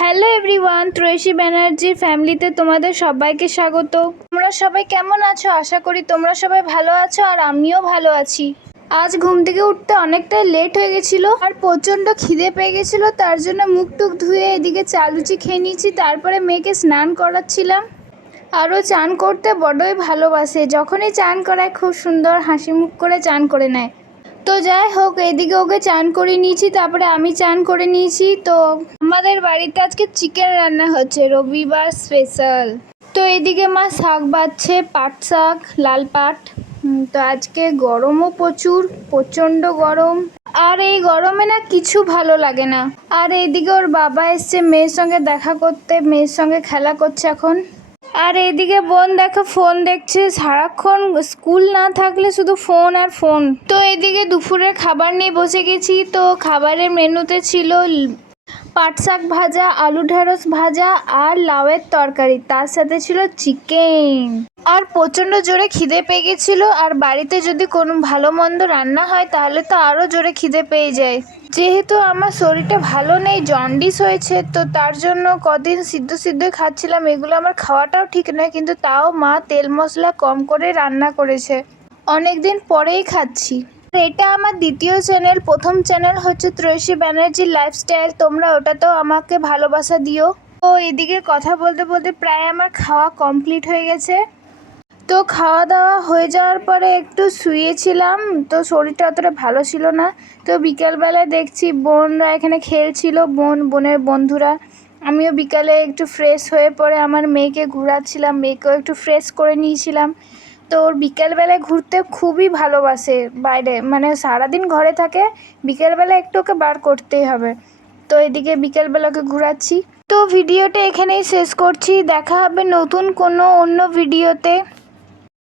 Hello everyone, ত্রয়সী Banerjee ফ্যামিলিতে তোমাদের সবাইকে স্বাগত। তোমরা সবাই কেমন আছো? আশা করি তোমরা সবাই ভালো আছো আর আমিও ভালো আছি। আজ ঘুম থেকে উঠতে অনেকটাই লেট হয়ে গেছিলো আর প্রচণ্ড খিদে পেয়ে গেছিলো, তার জন্য মুখ টুক ধুয়ে এদিকে চা লুচি খেয়ে নিয়েছি। তারপরে মেয়েকে স্নান করাচ্ছিলাম। আরও চান করতে বড়ই ভালোবাসে, যখনই চান করায় খুব সুন্দর হাসি মুখ করে চান করে নেয়। তো যাই হোক, এদিকে ওকে চান করে নিয়েছি, তারপরে আমি চান করে নিয়েছি। তো আমাদের বাড়িতে আজকে চিকেন রান্না হচ্ছে, রবিবার স্পেশাল। তো এদিকে মা শাক বাছছে, পাট শাক, লাল পাট। তো আজকে গরমও প্রচুর, প্রচণ্ড গরম। আর এই গরমে না কিছু ভালো লাগে না। আর এইদিকে ওর বাবা এসছে মেয়ের সঙ্গে দেখা করতে, মেয়ের সঙ্গে খেলা করছে এখন। আর এইদিকে বোন দেখো ফোন দেখছে সারাক্ষণ, স্কুল না থাকলে শুধু ফোন আর ফোন। তো এদিকে দুপুরের খাবার নিয়ে বসে গেছি। তো খাবারের মেনুতে ছিল পাট শাক ভাজা, আলু ঢেঁড়স ভাজা আর লাউয়ের তরকারি, তার সাথে ছিল চিকেন। আর প্রচণ্ড জোরে খিদে পেয়ে গেছিলো। আর বাড়িতে যদি কোনো ভালো মন্দ রান্না হয় তাহলে তো আরও জোরে খিদে পেয়ে যায়। যেহেতু আমার শরীরটা ভালো নেই, জন্ডিস হয়েছে, তো তার জন্য কদিন সিদ্ধ খাচ্ছিলাম। এগুলো আমার খাওয়াটাও ঠিক নয়, কিন্তু তাও মা তেল মশলা কম করে রান্না করেছে। অনেক দিন পরেই খাচ্ছি। এটা আমার দ্বিতীয় চ্যানেল। প্রথম চ্যানেল হচ্ছে ত্রয়সী ব্যানার্জি লাইফস্টাইল, তোমরা ওটাতেও আমাকে ভালোবাসা দিও। তো এদিকে কথা বলতে বলতে প্রায় আমার খাওয়া কমপ্লিট হয়ে গেছে। তো খাওয়া দাওয়া হয়ে যাওয়ার পরে একটু শুয়েছিলাম, তো শরীরটা অতটা ভালো ছিল না। তো বিকেলবেলায় দেখছি বোনরা এখানে খেলছিল, বোনের বন্ধুরা। আমিও বিকালে একটু ফ্রেশ হয়ে পরে আমার মেয়েকে ঘোরাচ্ছিলাম, মেয়েকেও একটু ফ্রেশ করে নিয়েছিলাম। তো ওর বিকেলবেলায় ঘুরতে খুবই ভালোবাসে বাইরে, মানে সারাদিন ঘরে থাকে, বিকেলবেলা একটু ওকে বার করতেই হবে। তো এদিকে বিকেলবেলা ওকে ঘোরাচ্ছি। তো ভিডিওটা এখানেই শেষ করছি, দেখা হবে নতুন কোনো অন্য ভিডিওতে।